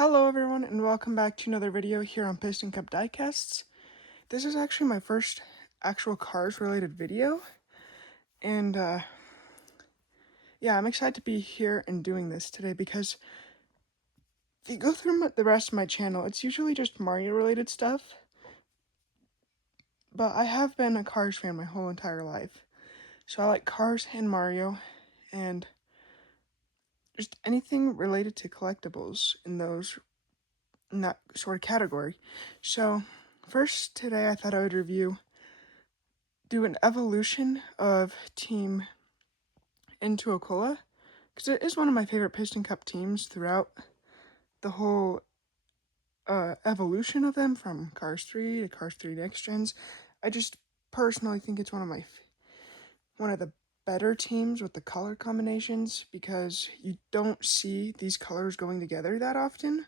Hello everyone and welcome back to another video here on Piston Cup Diecasts. This is actually my first actual cars related video and yeah, I'm excited to be here and doing this today because if you go through the rest of my channel, it's usually just Mario related stuff, but I have been a Cars fan my whole entire life. So I like Cars and Mario and just anything related to collectibles in that sort of category. So first today I thought I would do an evolution of Team N2O because it is one of my favorite Piston Cup teams throughout the whole evolution of them from Cars 3 to Cars 3 Next Gens. I just personally think it's one of the better teams with the color combinations because you don't see these colors going together that often.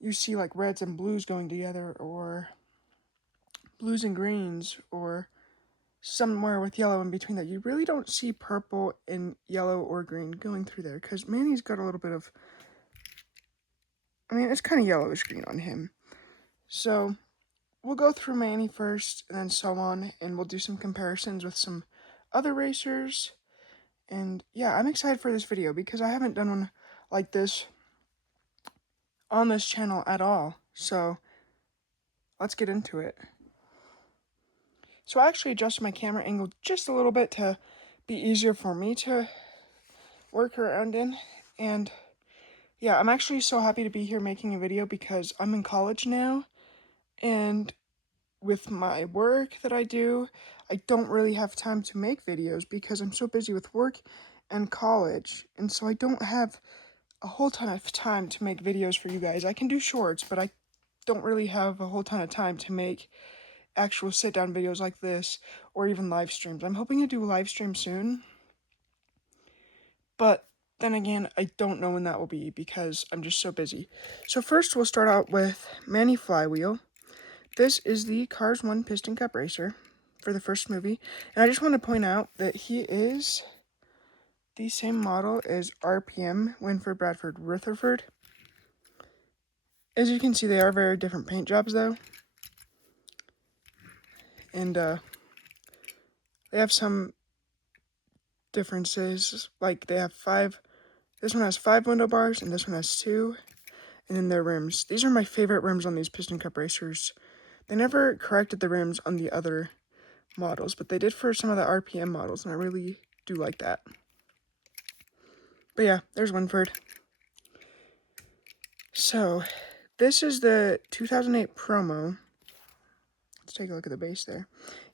You see like reds and blues going together, or blues and greens, or somewhere with yellow in between that. You really don't see purple and yellow or green going through there because Manny's got a little bit of, it's kind of yellowish green on him. So we'll go through Manny first and then so on, and we'll do some comparisons with some other racers. And yeah, I'm excited for this video because I haven't done one like this on this channel at all. So let's get into it. So I actually adjusted my camera angle just a little bit to be easier for me to work around in. And yeah, I'm actually so happy to be here making a video because I'm in college now, and with my work that I do, I don't really have time to make videos because I'm so busy with work and college, and so I don't have a whole ton of time to make videos for you guys. I can do shorts, but I don't really have a whole ton of time to make actual sit-down videos like this, or even live streams. I'm hoping to do a live stream soon, but then again, I don't know when that will be because I'm just so busy. So first, we'll start out with Manny Flywheel. This is the Cars 1 Piston Cup racer for the first movie, and I just want to point out that he is the same model as RPM, Winford, Bradford, Rutherford. As you can see, they are very different paint jobs, though. And they have some differences, like this one has 5 window bars, and this one has 2, and then their rims. These are my favorite rims on these Piston Cup racers. They never corrected the rims on the other models, but they did for some of the RPM models, and I really do like that. But yeah, there's Winford. So, this is the 2008 promo. Let's take a look at the base there.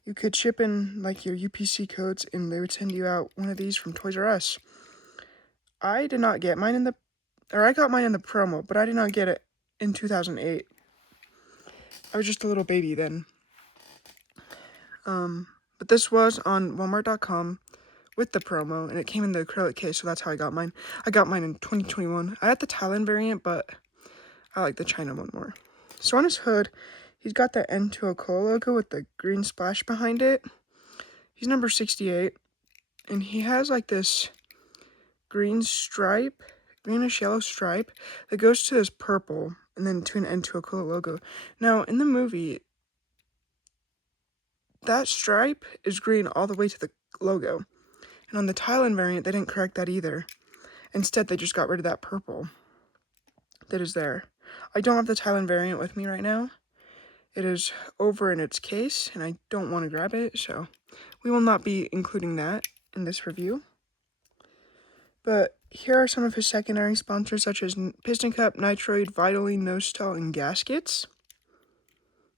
You could ship in like your UPC codes and they would send you out one of these from Toys R Us. I did not get mine I got mine in the promo, but I did not get it in 2008. I was just a little baby then. But this was on Walmart.com with the promo, and it came in the acrylic case, so that's how I got mine. I got mine in 2021. I had the Thailand variant, but I like the China one more. So on his hood, he's got the N2O logo with the green splash behind it. He's number 68, and he has like this green stripe, greenish yellow stripe that goes to this purple and then to an N2O logo. Now, in the movie, that stripe is green all the way to the logo. And on the Thailand variant, they didn't correct that either. Instead, they just got rid of that purple that is there. I don't have the Thailand variant with me right now. It is over in its case, and I don't want to grab it, so we will not be including that in this review. But here are some of his secondary sponsors, such as Piston Cup, Nitroid, Vitally, Nostal, and Gaskets.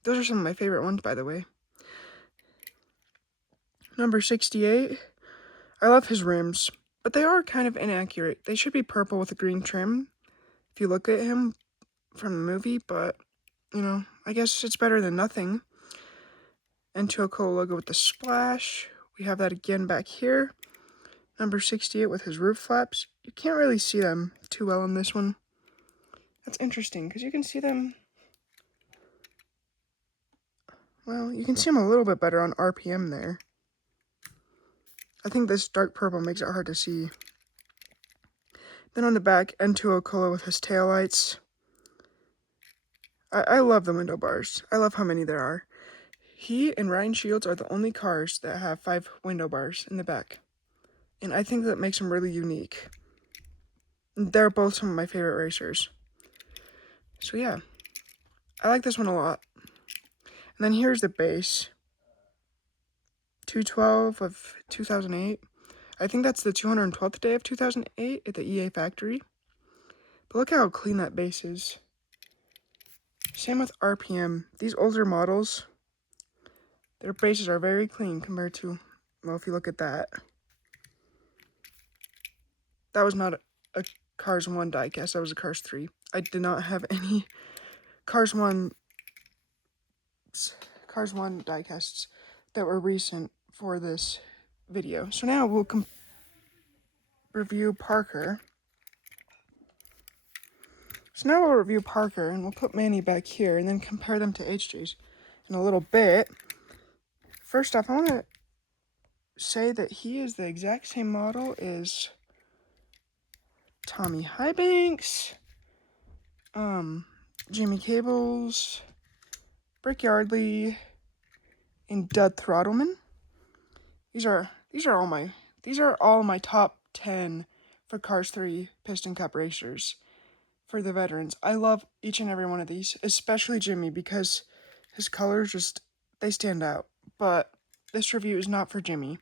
Those are some of my favorite ones, by the way. Number 68. I love his rims, but they are kind of inaccurate. They should be purple with a green trim if you look at him from the movie, but, I guess it's better than nothing. N2O logo with the splash. We have that again back here. Number 68 with his roof flaps. You can't really see them too well on this one. That's interesting, because you can see them... Well, you can see them a little bit better on RPM there. I think this dark purple makes it hard to see. Then on the back, N2O with his taillights. I love the window bars. I love how many there are. He and Ryan Shields are the only cars that have 5 window bars in the back. And I think that makes them really unique. They're both some of my favorite racers. So yeah, I like this one a lot. And then here's the base. 212 of 2008. I think that's the 212th day of 2008 at the EA factory. But look how clean that base is. Same with RPM. These older models, their bases are very clean compared to, well, if you look at that. That was not a Cars 1 diecast, that was a Cars 3. I did not have any Cars 1 diecasts that were recent for this video. So now we'll review Parker. So now we'll review Parker, and we'll put Manny back here, and then compare them to HJ's in a little bit. First off, I want to say that he is the exact same model as Tommy Highbanks, Jimmy Cables, Brick Yardley, and Dud Throttleman. These are all my top 10 for Cars 3 Piston Cup racers for the veterans. I love each and every one of these, especially Jimmy, because his colors just, they stand out. But this review is not for Jimmy.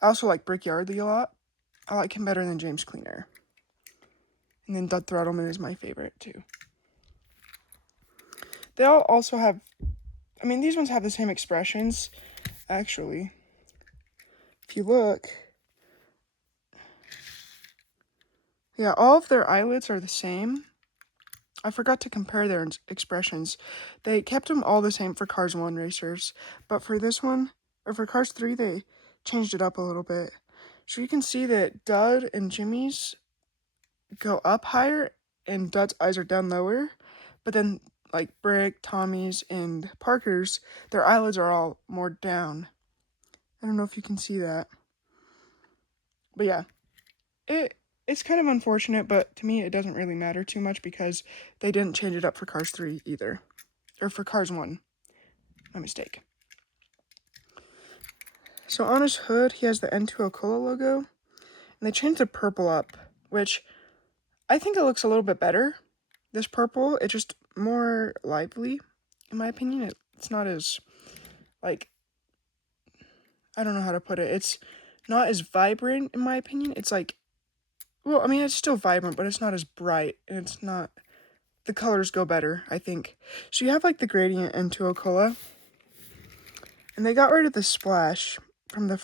I also like Brick Yardley a lot. I like him better than James Cleaner. And then Dud Throttleman is my favorite too. They all also have, I mean, these ones have the same expressions, actually. If you look, yeah, all of their eyelids are the same. I forgot to compare their expressions. They kept them all the same for Cars 1 racers, but for this one, or for Cars 3, they changed it up a little bit. So you can see that Dud and Jimmy's go up higher, and Dud's eyes are down lower, but then, like Brick, Tommy's, and Parker's, their eyelids are all more down. I don't know if you can see that. But yeah, it's kind of unfortunate, but to me it doesn't really matter too much because they didn't change it up for Cars 3 either. Or for Cars 1. My mistake. So on his hood, he has the N2O Cola logo, and they changed the purple up, which I think it looks a little bit better. This purple, it's just more lively, in my opinion. It's not as, like, I don't know how to put it. It's not as vibrant, in my opinion. It's like, well, I mean, it's still vibrant, but it's not as bright, and it's not, the colors go better, I think. So you have, like, the gradient N2O Cola, and they got rid of the splash from the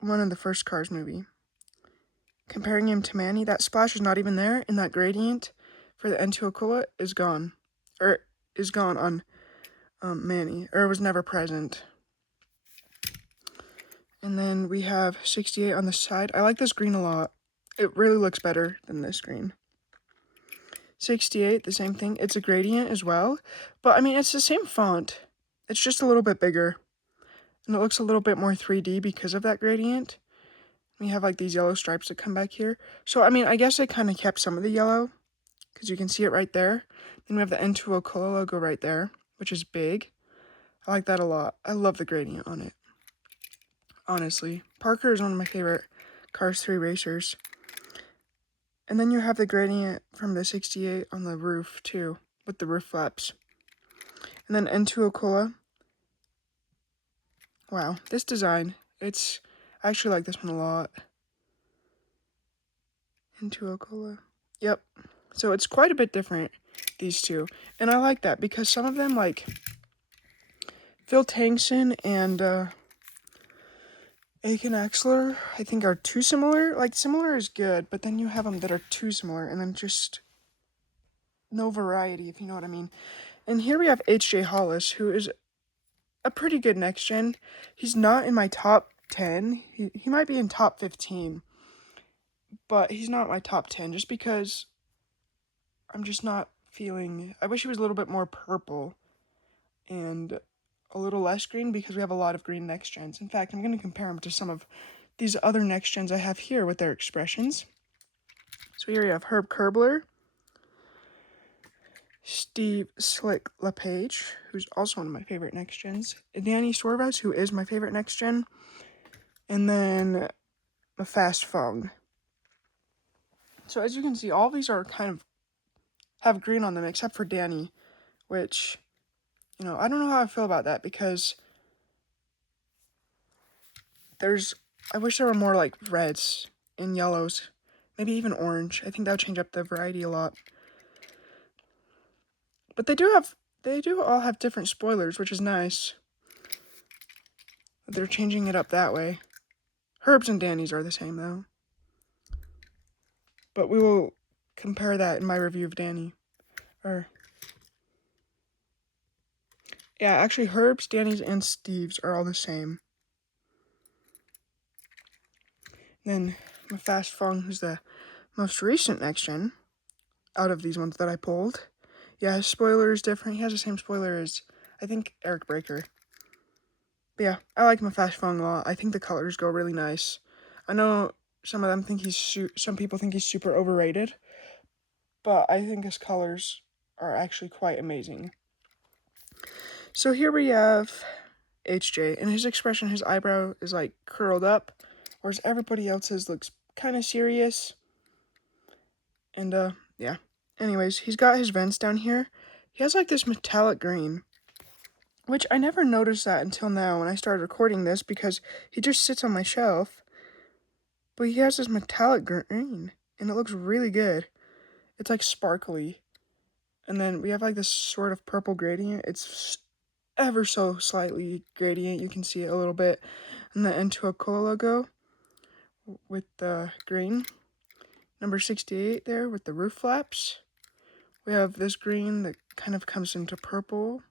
one in the first Cars movie. Comparing him to Manny, that splash is not even there, and that gradient for the N2O Cola is gone. Or is gone on Manny, or it was never present. And then we have 68 on the side. I like this green a lot. It really looks better than this green. 68, the same thing. It's a gradient as well, but I mean, it's the same font. It's just a little bit bigger, and it looks a little bit more 3D because of that gradient. We have like these yellow stripes that come back here. So, I mean, I guess I kind of kept some of the yellow because you can see it right there. Then we have the N2O Cola logo right there, which is big. I like that a lot. I love the gradient on it. Honestly, Parker is one of my favorite Cars 3 racers. And then you have the gradient from the 68 on the roof too, with the roof flaps. And then N2O Cola. Wow, this design, I actually like this one a lot. N2O Cola. Yep. So it's quite a bit different, these two. And I like that because some of them, like Phil Tankson and Aiken Axler, I think are too similar. Like, similar is good, but then you have them that are too similar, and then just no variety, if you know what I mean. And here we have H.J. Hollis, who is a pretty good next gen. He's not in my top 10. He might be in top 15, but he's not my top 10 just because I'm just not feeling. I wish he was a little bit more purple and a little less green because we have a lot of green next gens. In fact, I'm going to compare him to some of these other next gens I have here with their expressions. So here we have Herb Kerbler, Steve Slick LePage, who's also one of my favorite next gens, Danny Sorvas, who is my favorite next gen, and then a Fast Fong. So as you can see, all these are kind of have green on them, except for Danny, which, you know, I don't know how I feel about that, because I wish there were more like reds and yellows, maybe even orange. I think that would change up the variety a lot. But they do all have different spoilers, which is nice. They're changing it up that way. Herb's and Danny's are the same though. But we will compare that in my review of Danny. Yeah, actually Herb's, Danny's, and Steve's are all the same. Then my Fast Fong, who's the most recent next gen out of these ones that I pulled. Yeah, his spoiler is different. He has the same spoiler as, I think, Eric Breaker. But yeah, I like my Fast Fong a lot. I think the colors go really nice. I know some of them think some people think he's super overrated, but I think his colors are actually quite amazing. So here we have HJ, and his expression, his eyebrow is like curled up, whereas everybody else's looks kind of serious. And yeah. Anyways, he's got his vents down here. He has like this metallic green, which I never noticed that until now when I started recording this, because he just sits on my shelf. But he has this metallic green, and it looks really good. It's like sparkly. And then we have like this sort of purple gradient. It's ever so slightly gradient. You can see it a little bit. And the N2O logo with the green. Number 68 there with the roof flaps. We have this green that kind of comes into purple.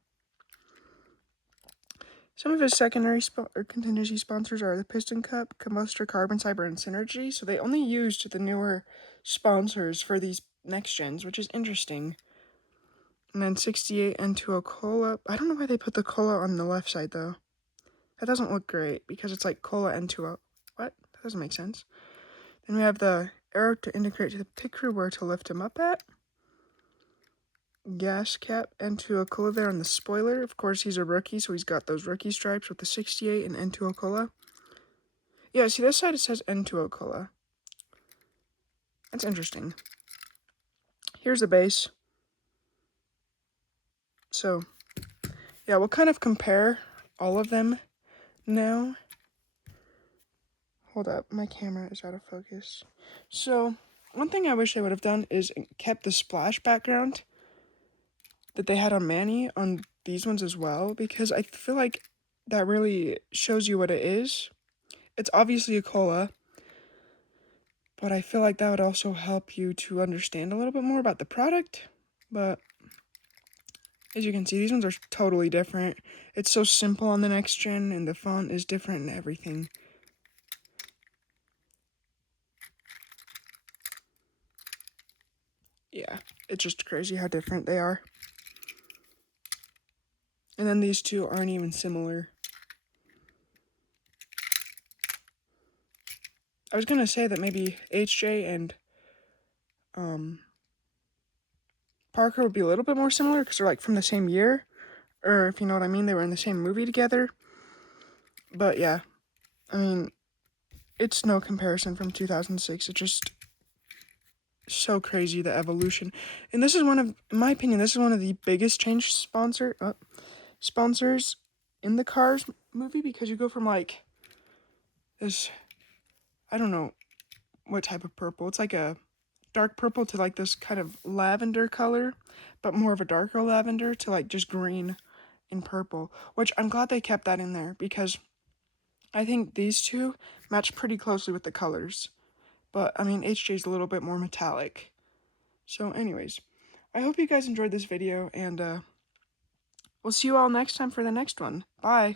Some of his secondary or contingency sponsors are the Piston Cup, Combustor, Carbon Cyber, and Synergy. So they only used the newer sponsors for these next gens, which is interesting. And then 68 N2O Cola. I don't know why they put the cola on the left side though. That doesn't look great because it's like cola N2O. What? That doesn't make sense. Then we have the arrow to indicate to the pit crew where to lift him up at. Gas cap N2O Cola there on the spoiler. Of course, he's a rookie, so he's got those rookie stripes with the 68 and N2O Cola. Yeah, see this side it says N2O Cola. That's interesting. Here's the base. So, yeah, we'll kind of compare all of them now. Hold up, my camera is out of focus. So, one thing I wish I would have done is kept the splash background that they had on Manny on these ones as well, because I feel like that really shows you what it is. It's obviously a cola, but I feel like that would also help you to understand a little bit more about the product. But as you can see, these ones are totally different. It's so simple on the next gen, and the font is different and everything. Yeah, it's just crazy how different they are. And then these two aren't even similar. I was gonna say that maybe HJ and Parker would be a little bit more similar because they're like from the same year, or if you know what I mean, they were in the same movie together. But yeah, I mean, it's no comparison from 2006. It's just so crazy, the evolution. And this is in my opinion, this is one of the biggest change sponsors in the Cars movie, because you go from like this, I don't know what type of purple. It's like a dark purple to like this kind of lavender color, but more of a darker lavender, to like just green and purple, which I'm glad they kept that in there, because I think these two match pretty closely with the colors. But I mean, HJ's a little bit more metallic. So anyways, I hope you guys enjoyed this video, and we'll see you all next time for the next one. Bye!